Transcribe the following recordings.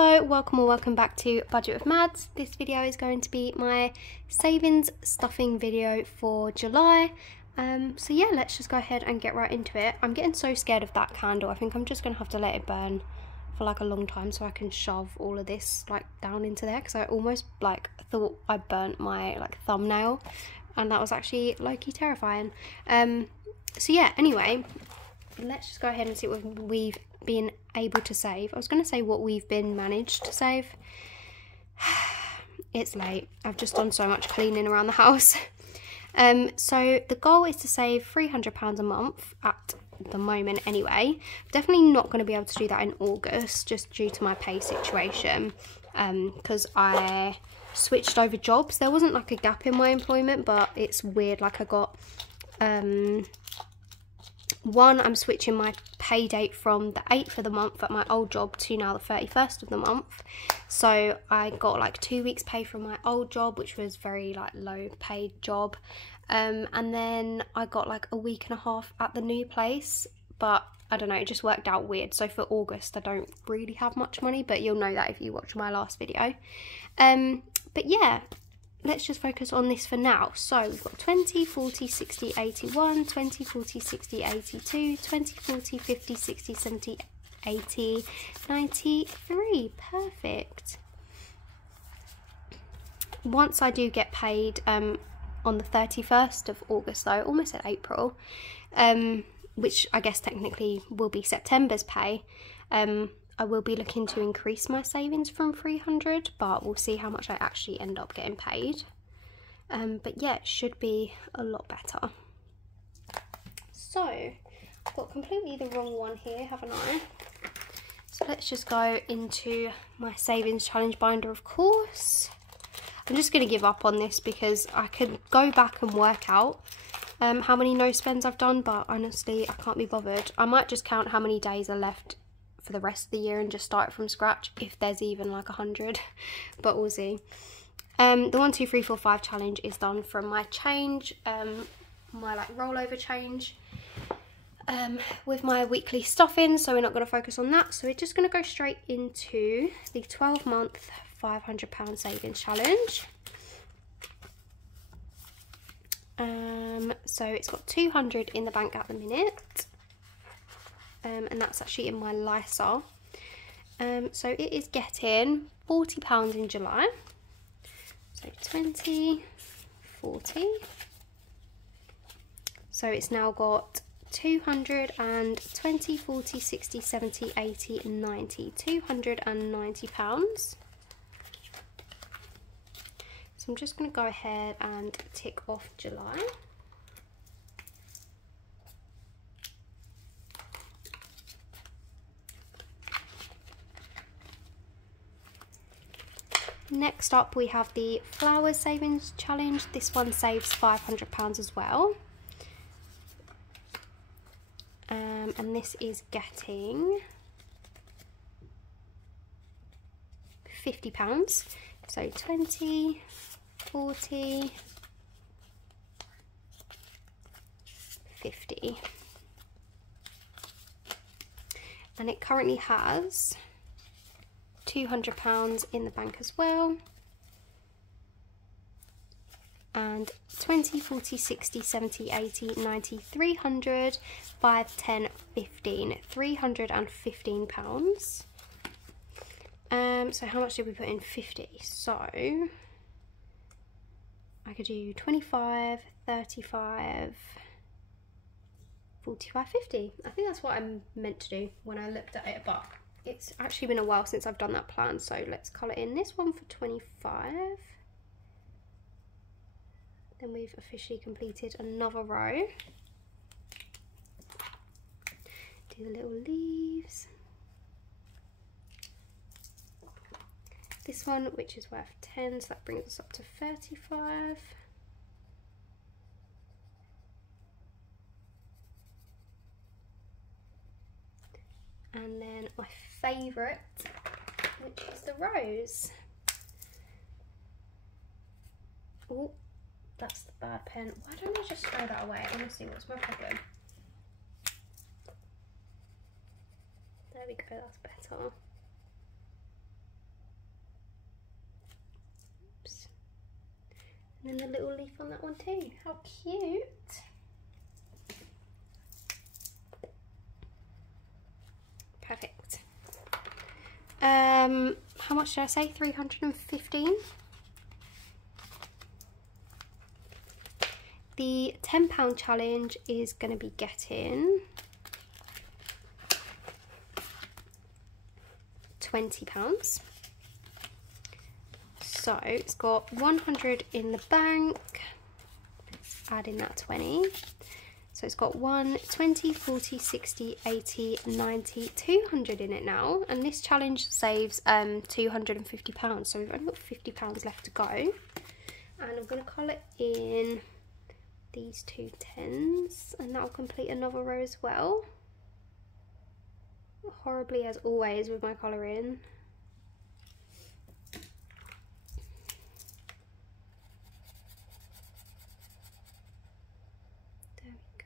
Hello, welcome or welcome back to Budget with Mads. This video is going to be my savings stuffing video for July. So yeah, let's just go ahead and get right into it. I'm getting so scared of that candle. I think I'm just going to have to let it burn for like a long time so I can shove all of this like down into there, because I almost like thought I burnt my like thumbnail and that was actually low-key terrifying. So yeah, anyway, let's just go ahead and see what we've been able to save. I was going to say what we've been managed to save. It's late. I've just done so much cleaning around the house. So the goal is to save £300 a month at the moment anyway. Definitely not going to be able to do that in August just due to my pay situation, because I switched over jobs. There wasn't like a gap in my employment, but it's weird, like I got one, I'm switching my pay date from the 8th of the month at my old job to now the 31st of the month. So I got like 2 weeks pay from my old job, which was very like low paid job. And then I got like a week and a half at the new place, but I don't know, it just worked out weird. So for August, I don't really have much money, but you'll know that if you watch my last video. But yeah, let's just focus on this for now. So we've got 20, 40, 60, 81, 20, 40, 60, 82, 20, 40, 50, 60, 70, 80, 93. Perfect. Once I do get paid on the 31st of August though, almost at April, which I guess technically will be September's pay, I will be looking to increase my savings from 300, but we'll see how much I actually end up getting paid. But yeah, it should be a lot better. So, I've got completely the wrong one here, haven't I? So let's just go into my savings challenge binder, of course. I'm just going to give up on this because I could go back and work out how many no spends I've done, but honestly, I can't be bothered. I might just count how many days are left for the rest of the year and just start from scratch if there's even like 100, but we'll see. The 1 2 3 4 5 challenge is done from my change, my like rollover change, with my weekly stuffing, so we're not going to focus on that. So we're just going to go straight into the 12-month £500 savings challenge. So it's got 200 in the bank at the minute. And that's actually in my Lysol. So it is getting £40 in July. So 20, 40. So it's now got 200 and 20, 40, 60, 70, 80, 90. £290. So I'm just going to go ahead and tick off July. Next up we have the flowers savings challenge. This one saves £500 as well. And this is getting £50. So 20, 40, 50. And it currently has £200 in the bank as well, and 20, 40, 60, 70, 80, 90, 300, 5, 10, 15, £315. So how much did we put in? 50. So I could do 25, 35, 45, 50. I think that's what I'm meant to do when I looked at it, but it's actually been a while since I've done that plan, so let's colour in this one for 25. Then we've officially completed another row. Do the little leaves. This one, which is worth 10, so that brings us up to 35. And then my favourite, which is the rose. Oh, that's the bad pen. Why don't I just throw that away? Honestly, what's my problem? There we go, that's better. And then the little leaf on that one too. How cute. Perfect. How much did I say? 315. The £10 challenge is going to be getting £20. So it's got 100 in the bank. Add in that 20. So it's got 1, 20, 40, 60, 80, 90, 200 in it now. And this challenge saves £250. So we've only got £50 left to go. And I'm going to colour in these 2 10s. And that will complete another row as well. Horribly as always with my colouring.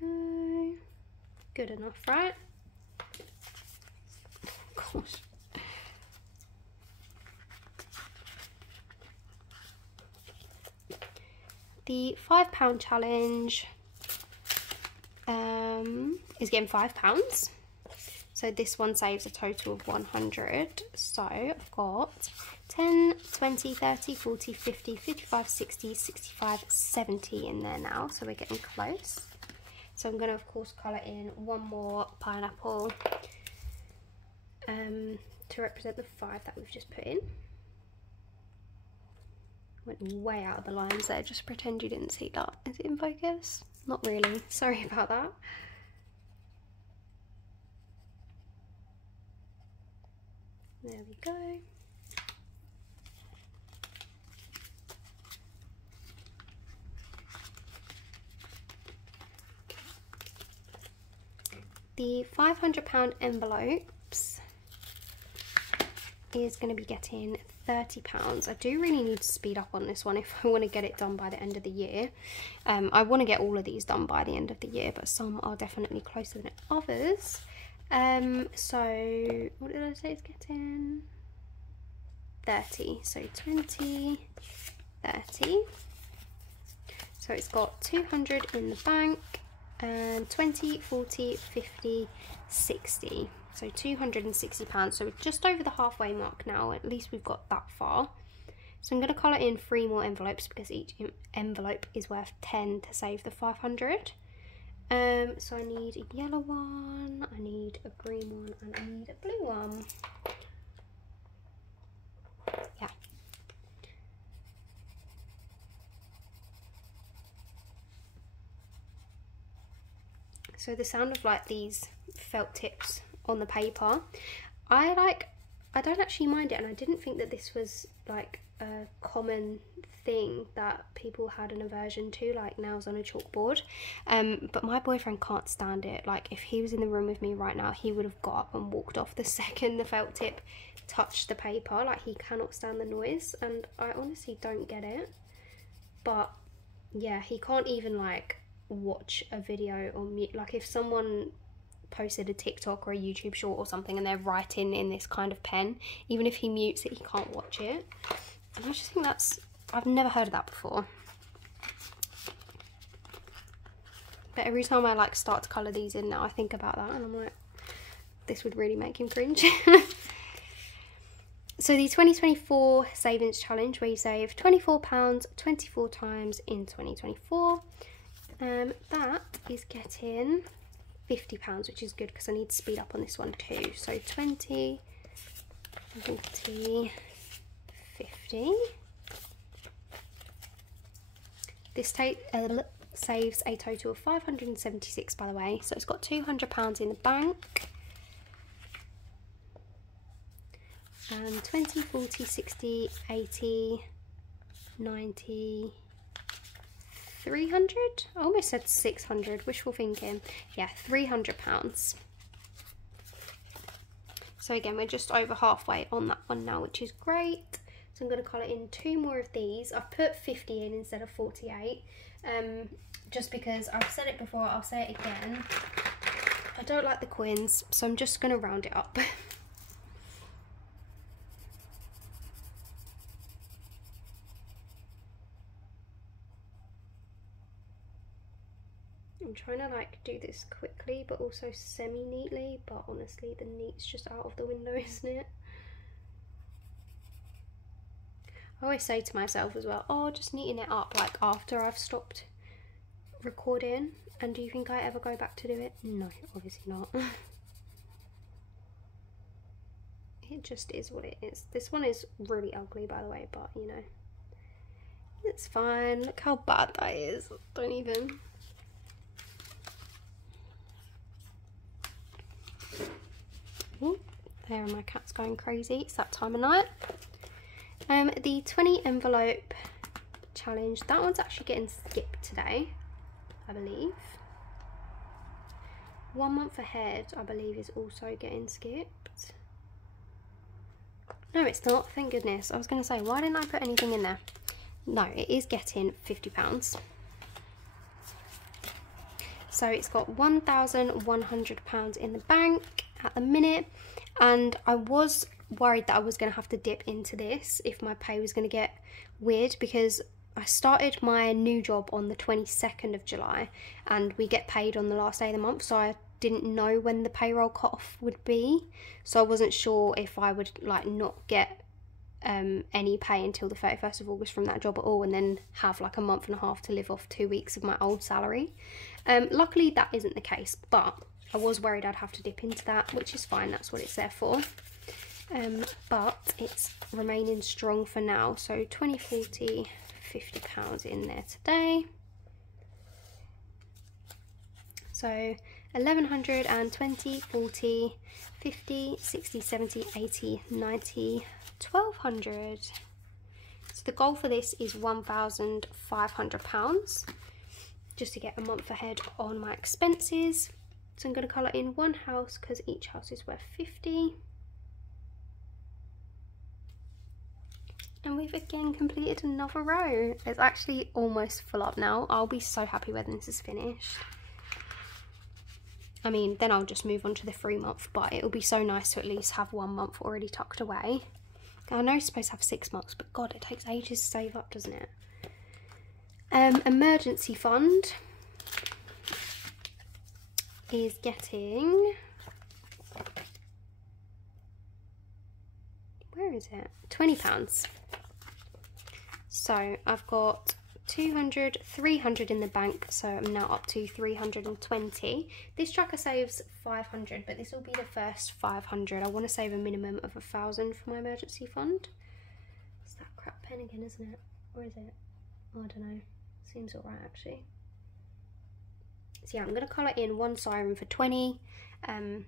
Go. Good enough, right? Gosh. The £5 challenge is getting £5. So this one saves a total of 100. So I've got 10, 20, 30, 40, 50, 55, 60, 65, 70 in there now. So we're getting close. So I'm going to, of course, colour in one more pineapple to represent the 5 that we've just put in. Went way out of the lines there, just pretend you didn't see that. Is it in focus? Not really, sorry about that. There we go. The £500 envelopes is going to be getting £30. I do really need to speed up on this one if I want to get it done by the end of the year. I want to get all of these done by the end of the year, but some are definitely closer than others. So what did I say it's getting? 30. So 20, 30. So it's got 200 in the bank. And 20, 40, 50, 60. So £260. So we're just over the halfway mark now. At least we've got that far. So I'm going to colour in 3 more envelopes because each envelope is worth 10 to save the 500. So I need a yellow one, I need a green one, and I need a blue one. Yeah. So the sound of like these felt tips on the paper, I don't actually mind it, and I didn't think that this was like a common thing that people had an aversion to, like nails on a chalkboard. But my boyfriend can't stand it. Like if he was in the room with me right now, he would have got up and walked off the second the felt tip touched the paper. Like he cannot stand the noise, and I honestly don't get it. But yeah, he can't even like watch a video or mute. Like if someone posted a TikTok or a YouTube short or something and they're writing in this kind of pen, even if he mutes it, he can't watch it. And I just think that's, I've never heard of that before. But every time I like start to colour these in now, I think about that and I'm like, this would really make him cringe. So the 2024 savings challenge, where you save £24 24 times in 2024, that is getting £50, which is good because I need to speed up on this one too. So 20, 40, 50. This saves a total of 576, by the way. So it's got £200 in the bank. And 20, 40, 60, 80, 90, 300? I almost said 600, wishful thinking. Yeah, £300. So again, we're just over halfway on that one now, which is great. So I'm going to colour in 2 more of these. I've put 50 in instead of 48, just because I've said it before, I'll say it again. I don't like the coins, so I'm just going to round it up. I'm trying to like do this quickly but also semi-neatly, but honestly the neat's just out of the window, isn't it? I always say to myself as well, oh, just neaten it up like after I've stopped recording, and do you think I ever go back to do it? No, obviously not. It just is what it is. This one is really ugly, by the way, but you know, it's fine. Look how bad that is. Don't even. Ooh, there, my cat's going crazy. It's that time of night. The 20 envelope challenge, that one's actually getting skipped today, I believe. 1 month ahead, I believe, is also getting skipped. No, it's not, thank goodness. I was going to say, why didn't I put anything in there? No, it is getting £50. So it's got £1,100 in the bank at the minute, and I was worried that I was going to have to dip into this if my pay was going to get weird, because I started my new job on the 22nd of July and we get paid on the last day of the month, so I didn't know when the payroll cut-off would be, so I wasn't sure if I would like not get any pay until the 31st of August from that job at all, and then have like a month and a half to live off 2 weeks of my old salary. Luckily that isn't the case, but I was worried I'd have to dip into that, which is fine, that's what it's there for. But it's remaining strong for now, so 20, 40, £50 in there today. So 1120, 40, 50, 60, 70, 80, 90, 1200. So the goal for this is £1,500, just to get a month ahead on my expenses. So I'm going to colour in one house because each house is worth 50. And we've again completed another row. It's actually almost full up now. I'll be so happy when this is finished. I mean, then I'll just move on to the 3 month, but it'll be so nice to at least have 1 month already tucked away. I know you're supposed to have 6 months, but God, it takes ages to save up, doesn't it? Emergency fund is getting, where is it? £20. So I've got 200, 300 in the bank, so I'm now up to 320. This tracker saves 500, but this will be the first 500. I want to save a minimum of 1,000 for my emergency fund. It's that crap pen again, isn't it? Or is it? Oh, I don't know. Seems alright actually. So yeah, I'm going to colour in one siren for 20 on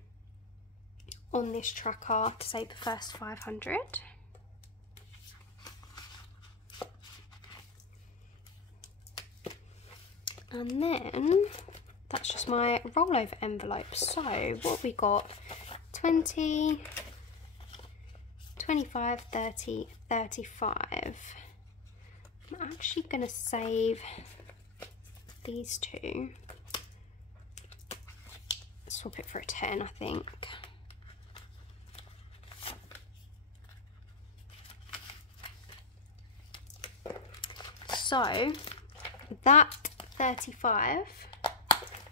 this tracker to save the first 500. And then that's just my rollover envelope. So what we got, 20, 25, 30, 35. I'm actually going to save these two. Swap it for a 10, I think. So that 35,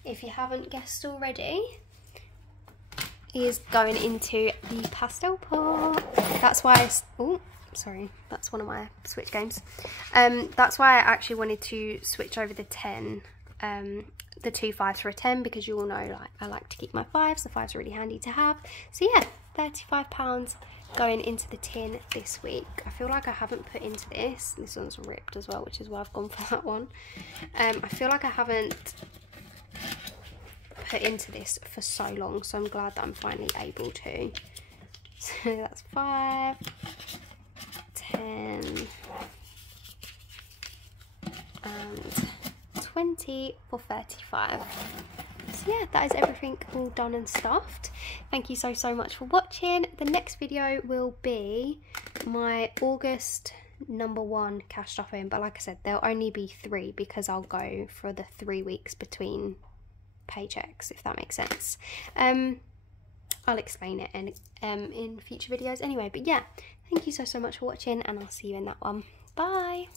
if you haven't guessed already, is going into the pastel pot. That's why oh sorry, that's one of my switch games. That's why I actually wanted to switch over the 10, the 2 5s for a 10, because you all know like I like to keep my 5s. The 5s are really handy to have. So yeah, £35 going into the tin this week. I feel like I haven't put into this. This one's ripped as well, which is why I've gone for that one. I feel like I haven't put into this for so long, so I'm glad that I'm finally able to. So that's 5, 10, and 20 for 35. So yeah, that is everything all done and stuffed. Thank you so much for watching. The next video will be my August #1 cash stuffing, but like I said, there'll only be 3 because I'll go for the 3 weeks between paychecks, if that makes sense. I'll explain it in future videos anyway, but yeah, thank you so much for watching, and I'll see you in that one. Bye.